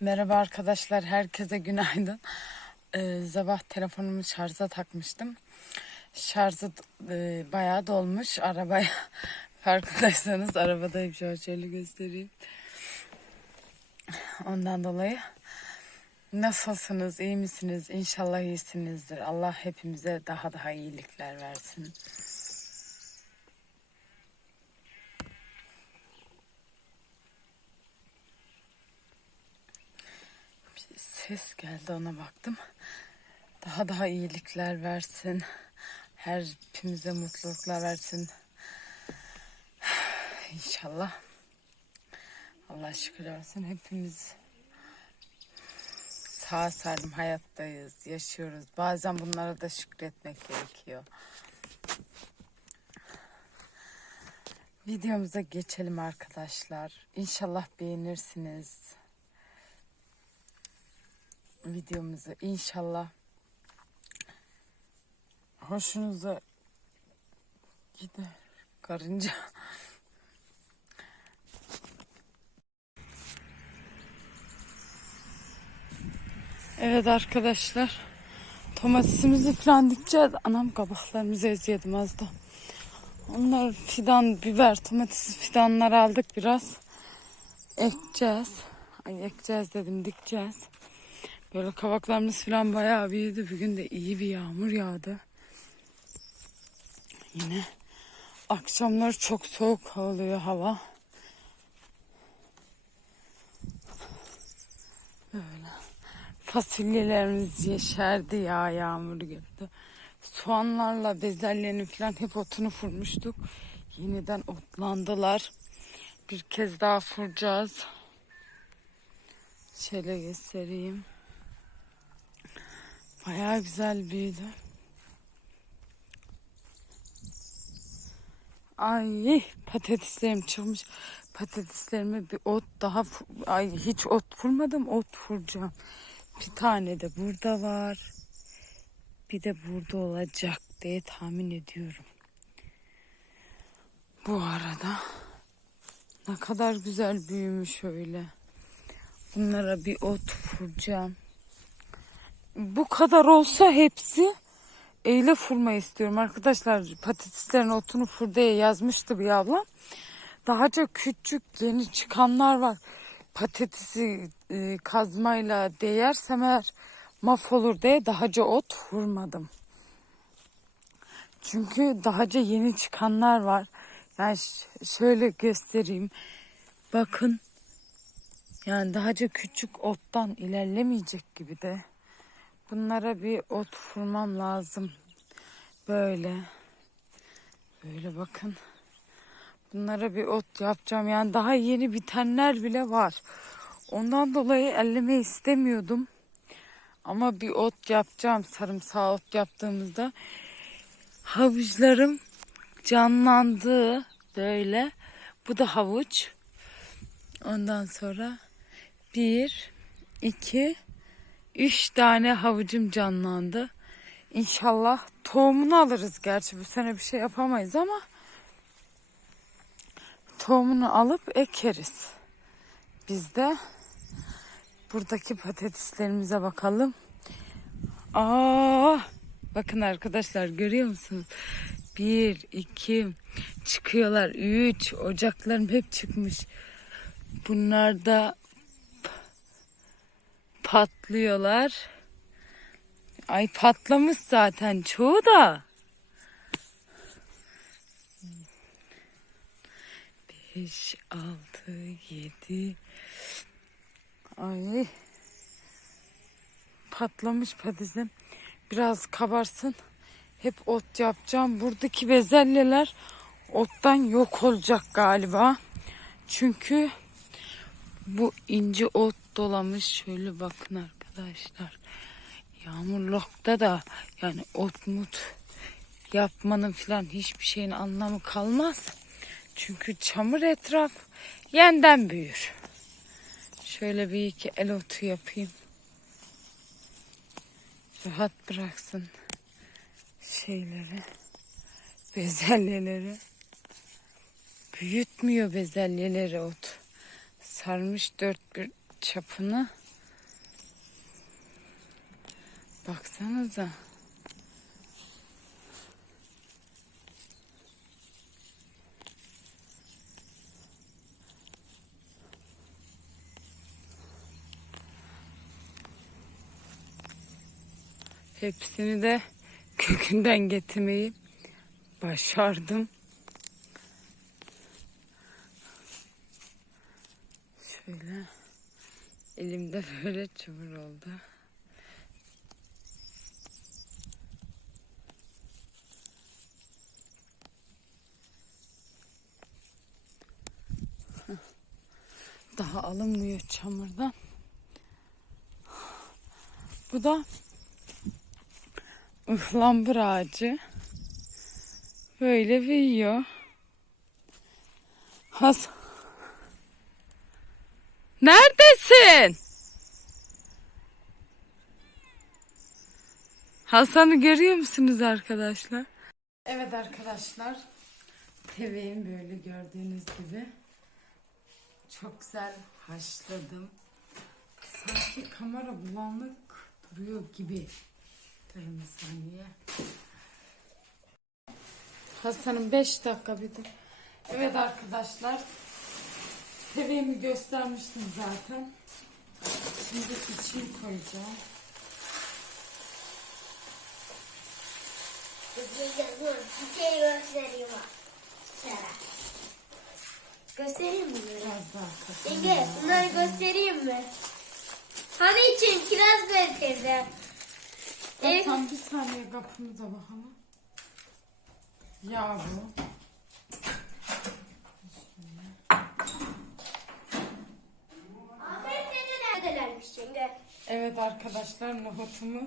Merhaba arkadaşlar, herkese günaydın. Ee, telefonumu şarja takmıştım. Şarjı e, bayağı dolmuş arabaya. Farkındaysanız arabadayım şu göstereyim. Ondan dolayı nasılsınız, iyi misiniz? İnşallah iyisinizdir. Allah hepimize daha daha iyilikler versin. Ses geldi ona baktım. Daha daha iyilikler versin. Her hepimize mutluluklar versin. İnşallah. Allah şükür olsun. Hepimiz sağ salim hayattayız, yaşıyoruz. Bazen bunlara da şükretmek gerekiyor. Videomuza geçelim arkadaşlar. İnşallah beğenirsiniz videomuzu. İnşallah hoşunuza gider karınca. Evet arkadaşlar. Domatesimizi falan dikeceğiz. Anam kabaklarımızı eziyordum az da. Onlar fidan, biber, domatesi fidanlar aldık biraz. Ekeceğiz. Ay ekeceğiz dedim dikeceğiz. Böyle kavaklarımız falan bayağı büyüdü. Bugün de iyi bir yağmur yağdı. Yine akşamlar çok soğuk oluyor hava. Böyle. Fasulyelerimiz yeşerdi ya yağmur gördü. Soğanlarla bezelyenin falan hep otunu fırmıştık. Yeniden otlandılar. Bir kez daha fıracağız. Şöyle göstereyim. Bayağı güzel büyüdü. Ay patateslerim çıkmış. Patateslerime bir ot daha ay hiç ot vurmadım ot vuracağım. Bir tane de burada var. Bir de burada olacak diye tahmin ediyorum. Bu arada ne kadar güzel büyümüş öyle. Bunlara bir ot vuracağım. Bu kadar olsa hepsi eyle fırma istiyorum arkadaşlar. Patateslerin otunu fır diye yazmıştı bir ablam. Dahaca küçük yeni çıkanlar var. Patatesi e, kazmayla değersem eğer mahvolur diye dahaca ot vurmadım. Çünkü dahaca yeni çıkanlar var. Yani şöyle göstereyim. Bakın. Yani dahaca küçük ottan ilerlemeyecek gibi de. Bunlara bir ot vurmam lazım. Böyle. Böyle bakın. Bunlara bir ot yapacağım. Yani daha yeni bitenler bile var. Ondan dolayı elleme istemiyordum. Ama bir ot yapacağım. Sarımsağı ot yaptığımızda havuçlarım canlandı böyle. Bu da havuç. Ondan sonra bir, iki, üç tane havucum canlandı. İnşallah tohumunu alırız gerçi bu sene bir şey yapamayız ama tohumunu alıp ekeriz. Biz de buradaki patateslerimize bakalım. Aa, bakın arkadaşlar görüyor musunuz? Bir, iki, çıkıyorlar. Üç, ocaklarım hep çıkmış. Bunlar da patlıyorlar. Ay patlamış zaten çoğu da. Beş, altı, yedi. Ay. Patlamış patatesim. Biraz kabarsın. Hep ot yapacağım. Buradaki bezelyeler ottan yok olacak galiba. Çünkü bu ince ot dolamış. Şöyle bakın arkadaşlar. Yağmurlukta da yani ot mut yapmanın falan hiçbir şeyin anlamı kalmaz. Çünkü çamur etraf yeniden büyür. Şöyle bir iki el otu yapayım. Rahat bıraksın şeyleri, bezelyeleri. Büyütmüyor bezelyeleri ot. Sarmış dört bir çapını baksanıza. Hepsini de kökünden getirmeyi başardım. Elimde böyle çamur oldu. Daha alınmıyor çamurdan. Bu da ıhlamur ağacı. Böyle büyüyor. Has Neredesin? Hasan'ı görüyor musunuz arkadaşlar? Evet arkadaşlar. Teveğim böyle gördüğünüz gibi. Çok güzel haşladım. Sanki kamera bulanık duruyor gibi. Durun bir saniye. Hasan'ım 5 dakika bir dur. Evet arkadaşlar. Teveğimi göstermiştim zaten. Şimdi içini koyacağım. Dur, bir şey göstereyim ha. Sana. Göstereyim mi? Biraz daha. Ege, bunları göstereyim mi? Hani için kiraz getirdim. E, Hasan bir saniye kapımıza bakalım. Yağ bu. Ahmet dedi neredelermiş şimdi? Evet arkadaşlar nohutumu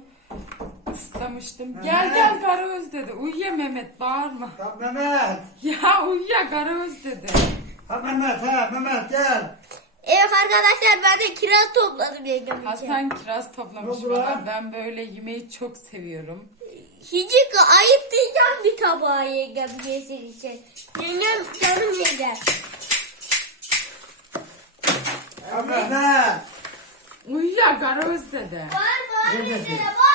ıslamıştım. Gel gel Karaöz dedi. Uyuya Mehmet bağırma. Ya Mehmet. Ya uyuya Karaöz dedi. Ha Mehmet ha Mehmet gel. Evet arkadaşlar ben de kiraz topladım yengem için. Hasan kiraz toplamış lan? bana. Ben böyle yemeği çok seviyorum. Hicik ayıp diyeceğim bir tabağa yengem yesin için. Yengem canım yengem. Mehmet. Uyuya Karaöz dedi. Var mı? Annene var mı?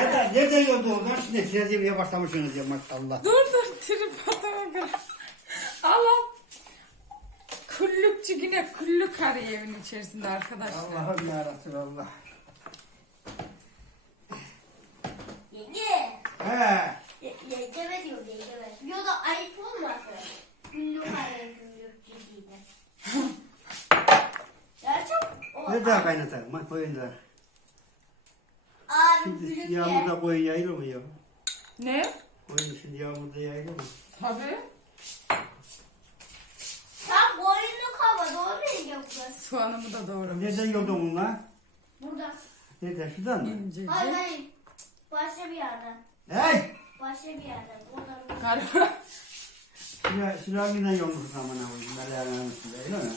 Nereden, nereden yolda oradan şimdi kiraz yemeye başlamışsınız ya maşallah. Dur dur tripoduma bırak. Allah. Kullukçu yine kulluk arıyor evin içerisinde arkadaşlar. Allah'ım ya Resulallah. Yenge. He. Ye- Yengeme diyor yengeme. Yo da ayıp olmasın. Güllük ayıp güllük ciddiyle. Gerçek o Ne daha kaynatalım ha koyun da. Şimdi yağmurda koyun yayılır mı ya? Ne? Koyun şimdi yağmurda yayılır mı? Tabii. Tam boynluk hava doğru mu yengem Soğanımı da doğramış. Nereden yolda bunlar? Burada. Nereden şuradan mı? İncecik. Hayır hayır. Başka bir yerden. Hey! Başka bir yerden. Oradan. Kara. Şura, şurayla yolmuş zaman koyun. Meryem'in üstünde öyle mi?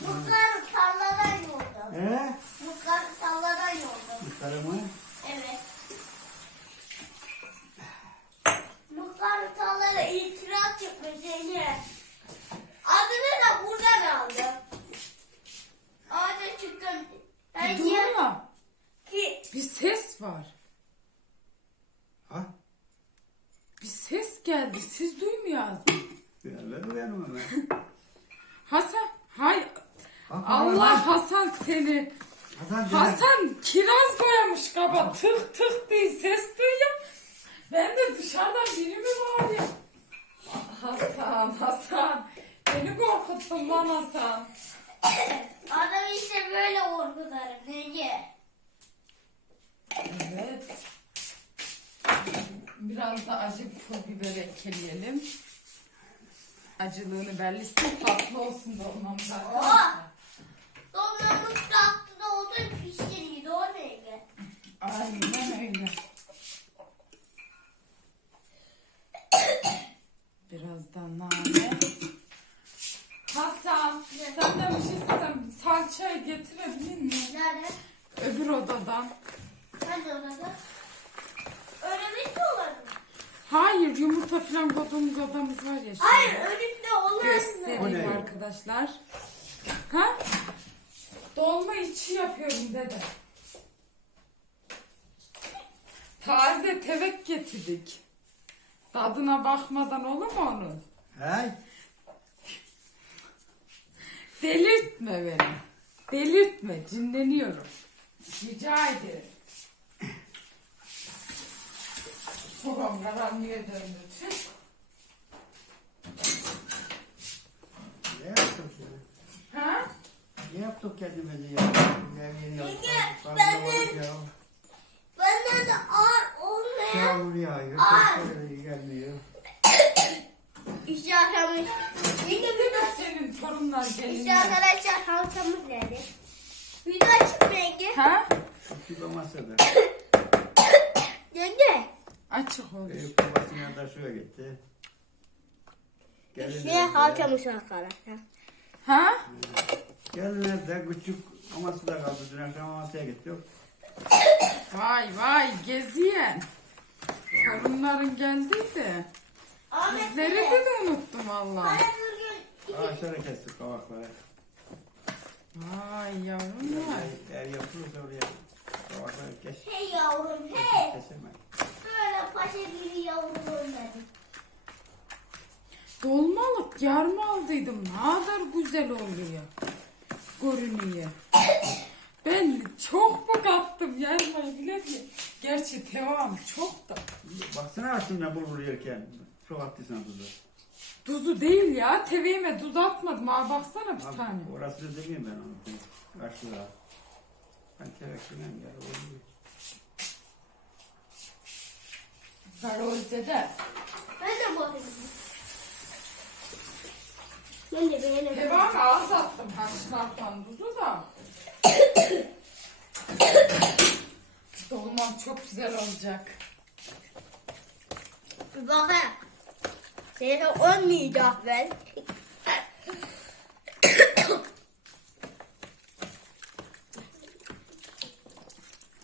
Muhtar tarladan yoldu. He? Muhtar tarladan yoldu. Yukarı mı? Evet. Muhtar tarlada itiraz çıkmış yenge. Adını da buradan aldı. Ağaca çıktım. Ben ya Durma. ki Bir ses var. Ha? Bir ses geldi. Siz duymuyorsunuz. Ben uyanım hemen. Hasan. Hay. Allah Hasan seni. Hasan. Hasan kiraz koyamış kaba. Tık tık diye ses duyuyor. Ben de dışarıdan biri mi var ya? Hasan, Hasan. Beni korkuttun lan Hasan. adam işte böyle korkutarım yenge. Evet. Biraz da acı pul biber ekleyelim. Acılığını bellisi tatlı olsun dolmamız arkadaşlar. Donlarımız kalktı da odun pişiriyor doğru yenge? Aynen öyle. Biraz da nane. Hasan, senden bir şey istesem salçayı getirebilir miyim? Nerede? Öbür odadan. Nerede orada? Hayır, yumurta falan koyduğumuz odamız var ya. şimdi. Hayır önümde olur mu? O Göstereyim ne? arkadaşlar. Ha? Dolma içi yapıyorum dede. Taze tevek getirdik. Tadına bakmadan olur mu onun? Hay. Delirtme beni. Delirtme. Cinleniyorum. Rica ederim. Babam karanlığa döndü. Tüh. Ne yaptık ya? Ha? Ne yaptık kendimize ya? Ev yeni. Fazla ben- oldu ya. Benden de ağır olmayan Yağmur yağıyor. Ay. Tekrar gelmiyor. iş yaşamış. Yenge bir de Senin torunlar İşte gelince. arkadaşlar halkamız geldi. Video açık mı yenge? Ha? Küçük masada. Yenge. Açık olur. Büyük babasının yanında suya gitti. İşte halkamız arkadaşlar. Ha? Gelinler de küçük aması da kaldı. Dün akşam amasaya gittik. Vay vay geziyen. Torunların geldiydi. Ahmet Bizleri de, de unuttum valla. Ağaçları kestik kavakları. Vay yavrular. Ev, ev yapılırsa oraya kavakları kes. Hey yavrum hey. Kesemez. Paşa gibi yarma aldıydım. Ne kadar güzel oluyor. Görünüyor. Ben çok mu kattım yarmayı bile bile. Gerçi devam çok da. Baksana aslında bulgur yerken. Çok attıysan tuzu. Tuzu değil ya. Teveğime tuz atmadım. Ha baksana bir Abi, tane. Orası da demeyeyim ben onu. Karşıda. Ben tevek bilmem ya. oluyor. Karol dede. Ben de bakayım. Ben de beğenemedim. Devam az attım haşlarken tuzu da. Dolmam çok güzel olacak. Bir bakayım. Seni olmayacak ben.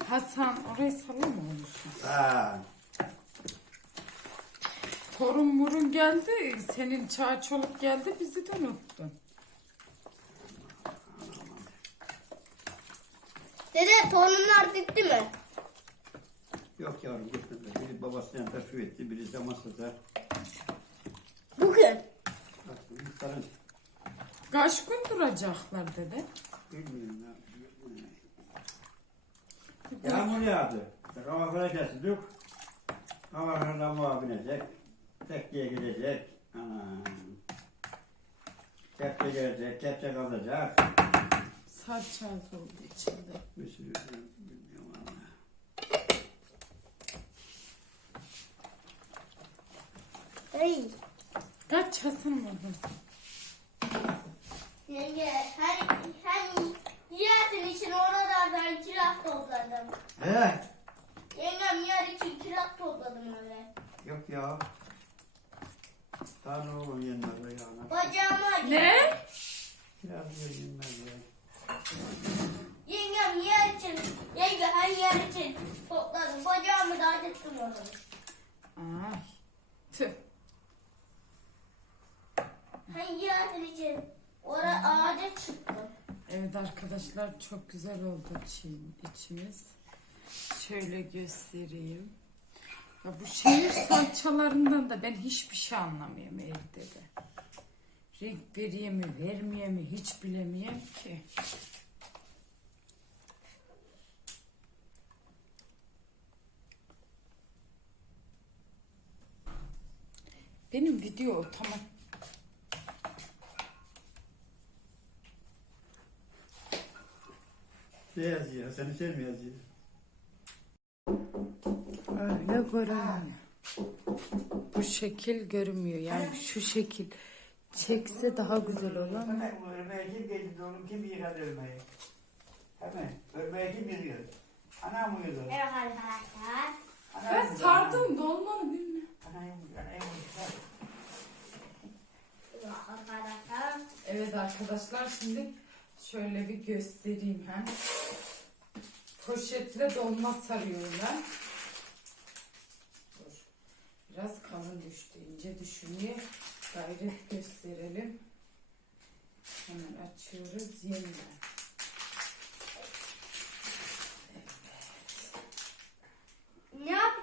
Hasan orayı sallamamışsın. Ha. Torun murun geldi. Senin çağ çoluk geldi. Bizi de unuttun. Dede torunlar gitti mi? Yok yavrum gitmedi. Biri babasının yanında su etti. Biri de masada. Bugün. Yukarı. Kaç gün duracaklar dede? Bilmiyorum ne yapıyor. Yağmur yağdı. Kavaklara kesildik. Kavaklardan muğa binecek. Tekneye gidecek. Ana. Kepçe gelecek. Kepçe kalacak. Salça az oldu içinde. Bir sürü bilmiyorum ama. Hey. Kaç Hasan oldu? Yenge hani hani yersin için oralardan kirak topladım. He? Yengem yer için kirak topladım öyle. Yok ya. Ne olur yenmez ya. Bacağıma Ne? Biraz böyle yenmez ya. Yengem yer için yenge her yer için topladım. Bacağımı da acıttım onu. Ay. Tüh. Hani yersin için oraya ağaca çıktım. Evet arkadaşlar çok güzel oldu çiğ- içimiz. Şöyle göstereyim. Ya bu şehir salçalarından da ben hiçbir şey anlamıyorum evde de. Renk veriyor mi vermiyor mi hiç bilemiyorum ki. Benim video otomatik Ne yazıyor? Seni sen mi yazıyor? Öyle görünüyor. Bu şekil görünmüyor. Yani şu şekil çekse daha güzel örmeği kim getirdi oğlum? Kim yıkadı örmeği? Hemen. Örmeği kim yıkıyor? Anam mı yıkıyor? Evet arkadaşlar. Ben sardım dolmanı? Anam mı yıkıyor? Evet arkadaşlar. Evet arkadaşlar şimdi şöyle bir göstereyim hem. Poşetle dolma sarıyorlar. Dur. Biraz kalın düştü. ince düşünüyor. Gayret gösterelim. Hemen açıyoruz yeniden. Ne yap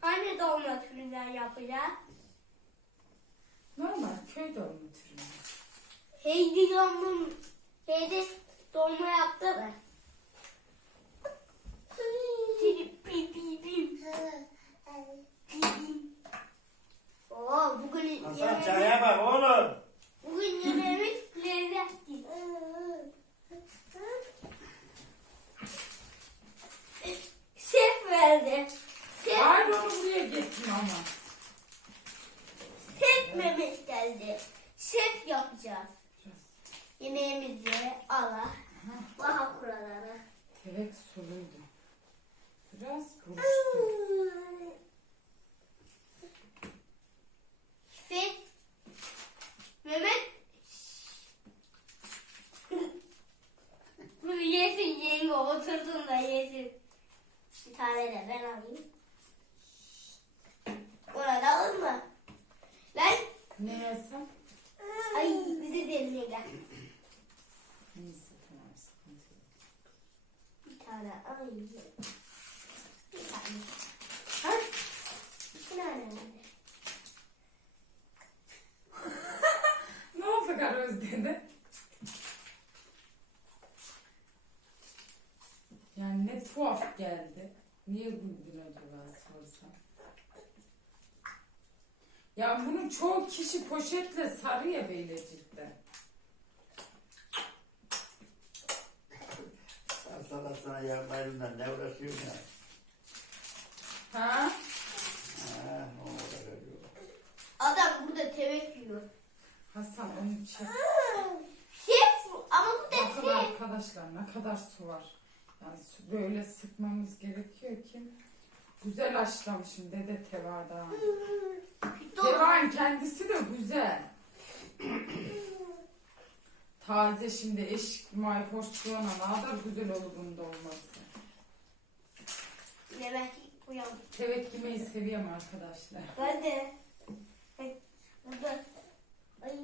hangi dolma türünden yapacağız? Normal köy dolma türü. Heydi dolma, heydi dolma yaptı mı? Pi pi pi pi. Oo, bugün Hasan yemeğimiz, çaya bak oğlum. bugün yemeğimiz lezzetli. Şef verdi. Şef, Hayır onu buraya getirme ama. şef Mehmet geldi. Şef yapacağız. Yemeğimizi Allah. Vaha kuralları. Tevek suluydu. Biraz buruştu. Şef Mehmet Bunu yesin yenge oturdun da yesin. Bir tane de ben alayım. Ona da alma. Lan Ne yesem? ay bizi demliyor gel. Neyse tamam sıkıntı yok. Bir tane alayım. Bir tane. Ha? İki tane nerede? Ne oldu Garoz dede? Yani ne tuhaf geldi. Niye güldün acaba sorsam? Ya bunu çoğu kişi poşetle sarıyor böyle cidden. Ben sana sana yapmayayım da ne uğraşıyorum ya. Ha? Ha, o da görüyor. Adam burada tevek yiyor. Hasan onu çek. Şef ama bu da Bakın şef. arkadaşlar ne kadar su var. Yani su böyle sıkmamız gerekiyor ki. Güzel haşlamışım dede tevada. Tevan kendisi de güzel. Taze şimdi eşik mayhoş soğana ne kadar güzel olur bunda olması. Yemek uyan. Tevek yemeyi seviyorum arkadaşlar. Ben de. Burada. Ay.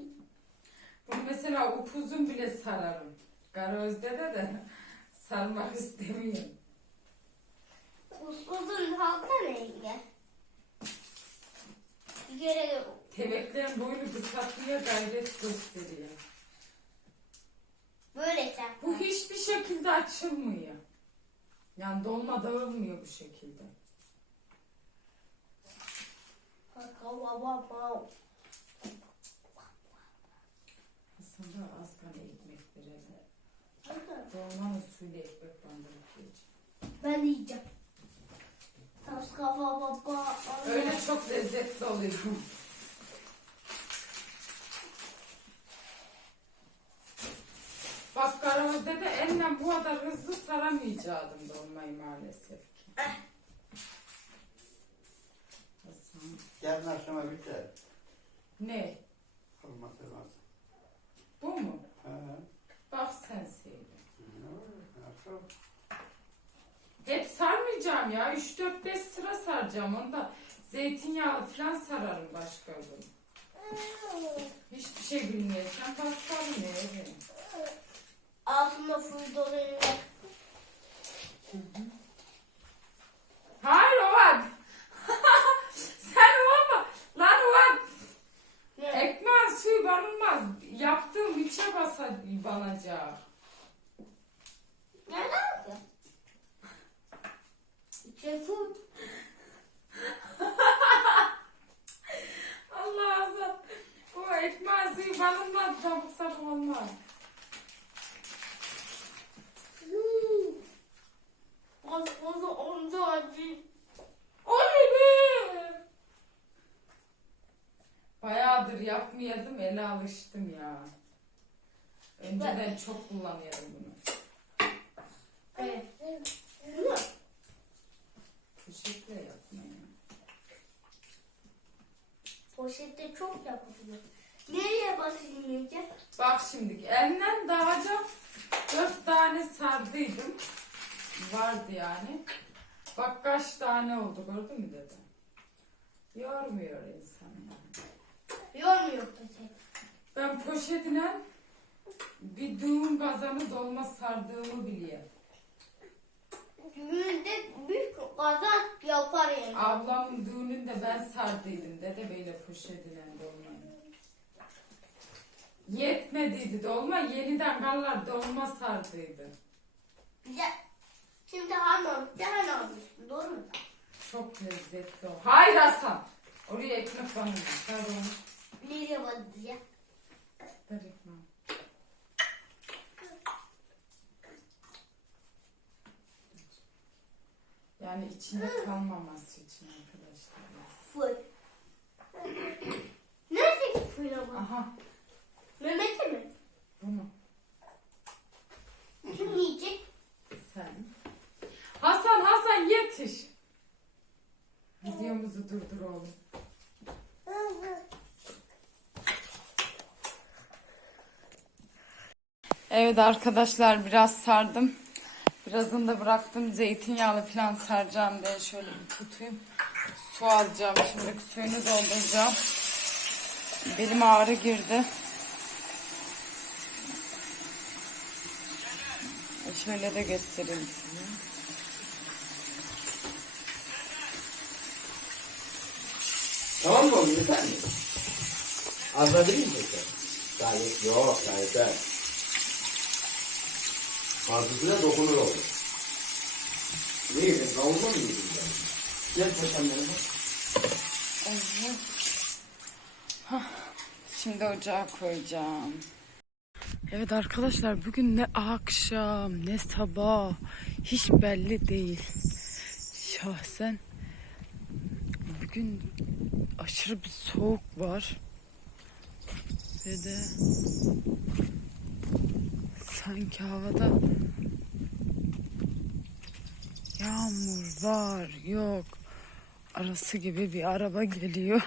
Bunu mesela upuzun bile sararım. Garozde de de sarmak istemiyorum. Halka rengi. Bir kere de Teveklerin boyunu kısaltmaya gayret gösteriyor. böyle çak. Bu hiçbir şekilde açılmıyor. Yani dolma dağılmıyor bu şekilde. Aslında az kan ekmek verelim. Dolmanın suyuyla ekmek bandırıp yiyeceğim. Ben de yiyeceğim. Kafa baba. Öyle çok lezzetli oluyor. Bak Karavuz'da da elle bu kadar hızlı saramayacaktım dolmayı maalesef ki. Yarın akşama biter. Ne? Olmaz olmaz. Bu mu? Ha, Bak sen söyle. ne olur, nasıl? Sarmayacağım ya. 3-4-5 sıra saracağım. Onda zeytinyağlı falan sararım başka gün. Hiçbir şey bilmiyorsan sarmıyor. evet. Altında full doluyor. Hayır o var. Sen o mu? Lan o var. Ekmeğin suyu banılmaz. Yaptığım içe basa banacak. Nereden full. Allah Allah. O ekmeğin suyu banılmaz. Sabuk sabuk olmaz. Az fazla onca acı. Oley be! Bayağıdır yapmıyordum, ele alıştım ya. Önceden çok kullanıyordum bunu. Evet. Bunu. Poşetle yapmaya. Poşette çok yapılıyor. Nereye basayım Ece? Bak şimdi elimden dağacak dört tane sardıydım. Vardı yani. Bak kaç tane oldu gördün mü dedi. Yormuyor insan yani. Yormuyor poşet. Ben poşetine bir düğün kazanı dolma sardığımı biliyorum. Düğünde büyük kazan yapar yani. Ablamın düğününde ben sardıydım dede böyle poşetinden dolmayı. Yetmediydi dolma yeniden kallar dolma sardıydı. Güzel. Şimdi hamur, sen almışsın doğru mu? Çok lezzetli o. Hayır Hasan. Oraya ekmek banıyor. Sar onu. Nereye batacak? Ver ekmeği. Yani içinde kalmaması için arkadaşlar. Fır. Nerede fır ama? Aha Mehmet'e mi? bunu Kim yiyecek? sen. Hasan Hasan yetiş. Videomuzu durdur oğlum. Evet arkadaşlar biraz sardım. Birazını da bıraktım. Zeytinyağlı falan saracağım diye şöyle bir tutayım. Su alacağım. Şimdi suyunu dolduracağım. Belim ağrı girdi. E Şöyle de göstereyim size. Tamam mı oğlum yeter mi? Tekrar? Gayet yok gayet ver. Fazlasıyla dokunur oldu. Ne yedin? Kavurma mı yedin? Gel paşam yanıma. Şimdi ocağa koyacağım. Evet arkadaşlar bugün ne akşam ne sabah hiç belli değil. Şahsen bugün aşırı bir soğuk var. Ve de sanki havada yağmur var yok arası gibi bir araba geliyor.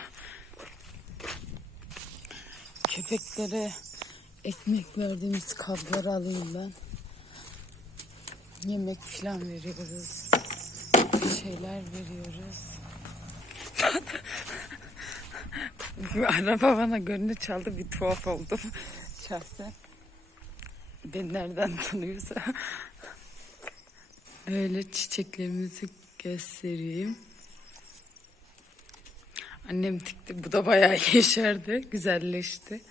Köpeklere ekmek verdiğimiz kabları alayım ben. Yemek falan veriyoruz. Bir şeyler veriyoruz. Araba bana gönlü çaldı bir tuhaf oldum şahsen. Beni nereden tanıyorsa. Öyle çiçeklerimizi göstereyim. Annem dikti. Bu da bayağı yeşerdi. Güzelleşti.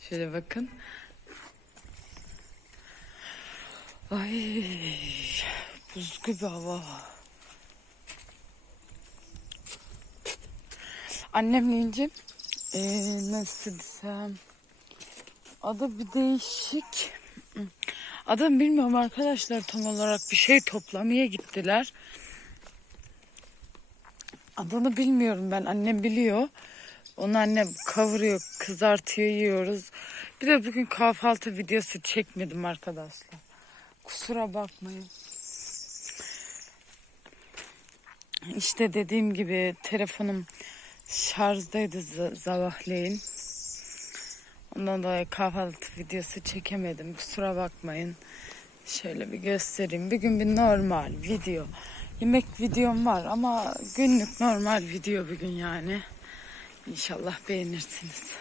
Şöyle bakın. Ay buz gibi hava. Annem deyince eee, nasıl desem adı bir değişik. Adını bilmiyorum arkadaşlar tam olarak bir şey toplamaya gittiler. Adını bilmiyorum ben. Annem biliyor. Onu annem kavuruyor, kızartıyor, yiyoruz. Bir de bugün kahvaltı videosu çekmedim arkadaşlar. Kusura bakmayın. İşte dediğim gibi telefonum şarjdaydı sabahleyin. Ondan dolayı kahvaltı videosu çekemedim. Kusura bakmayın. Şöyle bir göstereyim. Bugün bir normal video. Yemek videom var ama günlük normal video bugün yani. İnşallah beğenirsiniz.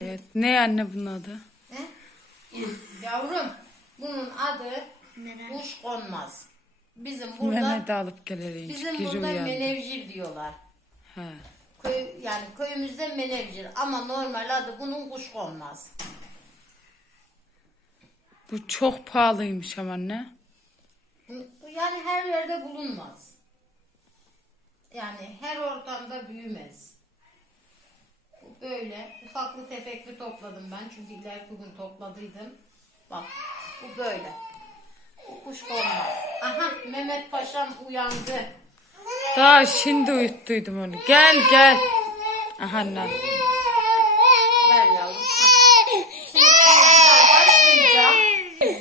Evet. Ne anne bunun adı? Yavrum bunun adı kuş konmaz. Bizim burada Mehmet'i alıp geliriz. bizim burada uyandı. menevcir diyorlar. He. Köy, yani köyümüzde menevcir ama normal adı bunun kuş konmaz. Bu çok pahalıymış ama anne. Yani her yerde bulunmaz. Yani her ortamda büyümez. Bu böyle ufaklı tefekli topladım ben çünkü ileriki gün topladıydım. Bak bu böyle. Bu kuş konmaz. Aha Mehmet Paşam uyandı. Daha şimdi uyuttuydum onu. Gel gel. Aha anne. Ver yavrum.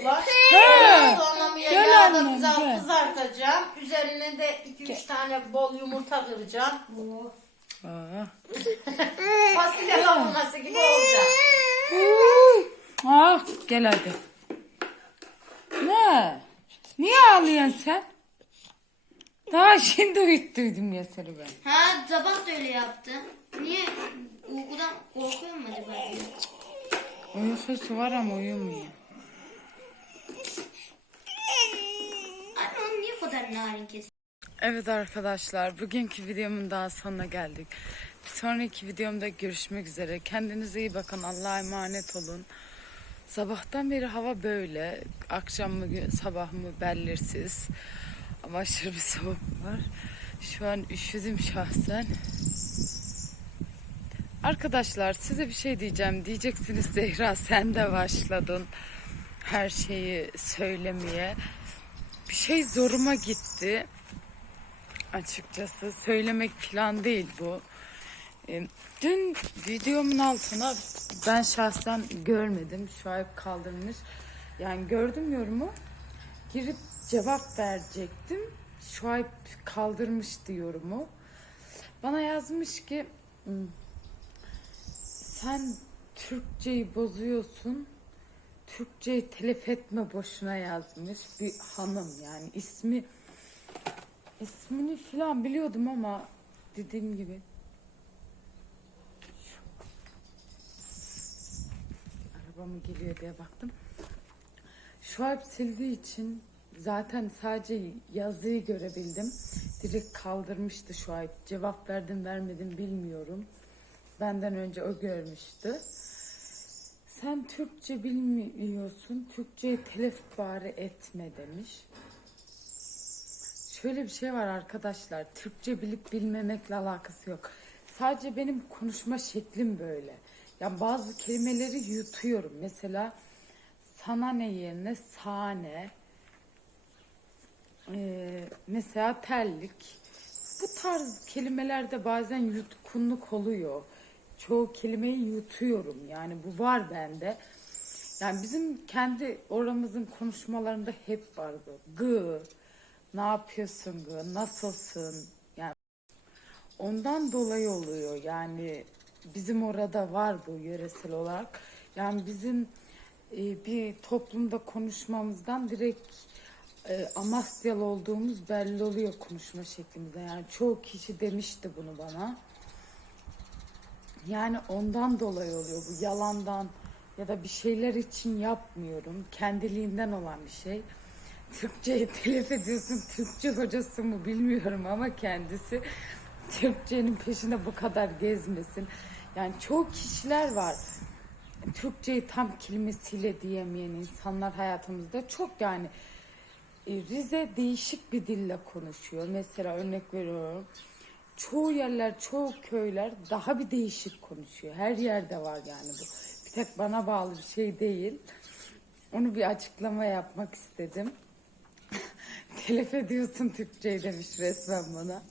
Mı Gel yağda annem, kızar, gel. kızartacağım. Üzerine de 2-3 tane bol yumurta kıracağım. Aa. Fasulye kavurması gibi olacak. Ah, gel hadi. Ne? Niye ağlıyorsun sen? Daha şimdi uyuttuydum ya seni ben. Ha sabah da öyle yaptı. Niye? Uykudan korkuyor mu acaba diye. Uykusu var ama uyumuyor. narin kesin. Evet arkadaşlar bugünkü videomun daha sonuna geldik. Bir sonraki videomda görüşmek üzere. Kendinize iyi bakın. Allah'a emanet olun. Sabahtan beri hava böyle. Akşam mı sabah mı belirsiz. Aşırı bir soğuk var. Şu an üşüdüm şahsen. Arkadaşlar size bir şey diyeceğim. Diyeceksiniz Zehra sen de başladın her şeyi söylemeye. Bir şey zoruma gitti açıkçası söylemek falan değil bu. Ee, Dün videomun altına ben şahsen görmedim. Şuayb kaldırmış. Yani gördüm yorumu. Girip cevap verecektim. Şuayb kaldırmıştı yorumu. Bana yazmış ki "Hmm, sen Türkçeyi bozuyorsun. Türkçeyi telef etme boşuna yazmış bir hanım yani ismi İsmini falan biliyordum ama dediğim gibi Şu- araba mı geliyor diye baktım. Şuayb sildiği için zaten sadece yazıyı görebildim. Direkt kaldırmıştı Şuayb. Cevap verdim vermedim bilmiyorum. Benden önce o görmüştü. Sen Türkçe bilmiyorsun. Türkçeyi telef bari etme demiş. Şöyle bir şey var arkadaşlar. Türkçe bilip bilmemekle alakası yok. Sadece benim konuşma şeklim böyle. Ya bazı kelimeleri yutuyorum. Mesela sana ne yerine sahne. Ee, mesela terlik. Bu tarz kelimelerde bazen yutkunluk oluyor. Çoğu kelimeyi yutuyorum. Yani bu var bende. Yani bizim kendi oramızın konuşmalarında hep var bu. Gı, ne yapıyorsun gı, nasılsın? Yani ondan dolayı oluyor. Yani bizim orada var bu yöresel olarak. Yani bizim e, bir toplumda konuşmamızdan direkt e, Amasyalı olduğumuz belli oluyor konuşma şeklimizde. Yani çoğu kişi demişti bunu bana. Yani ondan dolayı oluyor bu yalandan ya da bir şeyler için yapmıyorum. Kendiliğinden olan bir şey. Türkçeyi telef ediyorsun. Türkçe hocası mı bilmiyorum ama kendisi Türkçenin peşinde bu kadar gezmesin. Yani çoğu kişiler var. Türkçeyi tam kelimesiyle diyemeyen insanlar hayatımızda çok yani Rize değişik bir dille konuşuyor. Mesela örnek veriyorum. Çoğu yerler, çoğu köyler daha bir değişik konuşuyor. Her yerde var yani bu. Bir tek bana bağlı bir şey değil. Onu bir açıklama yapmak istedim. Telef ediyorsun Türkçeyi demiş resmen bana.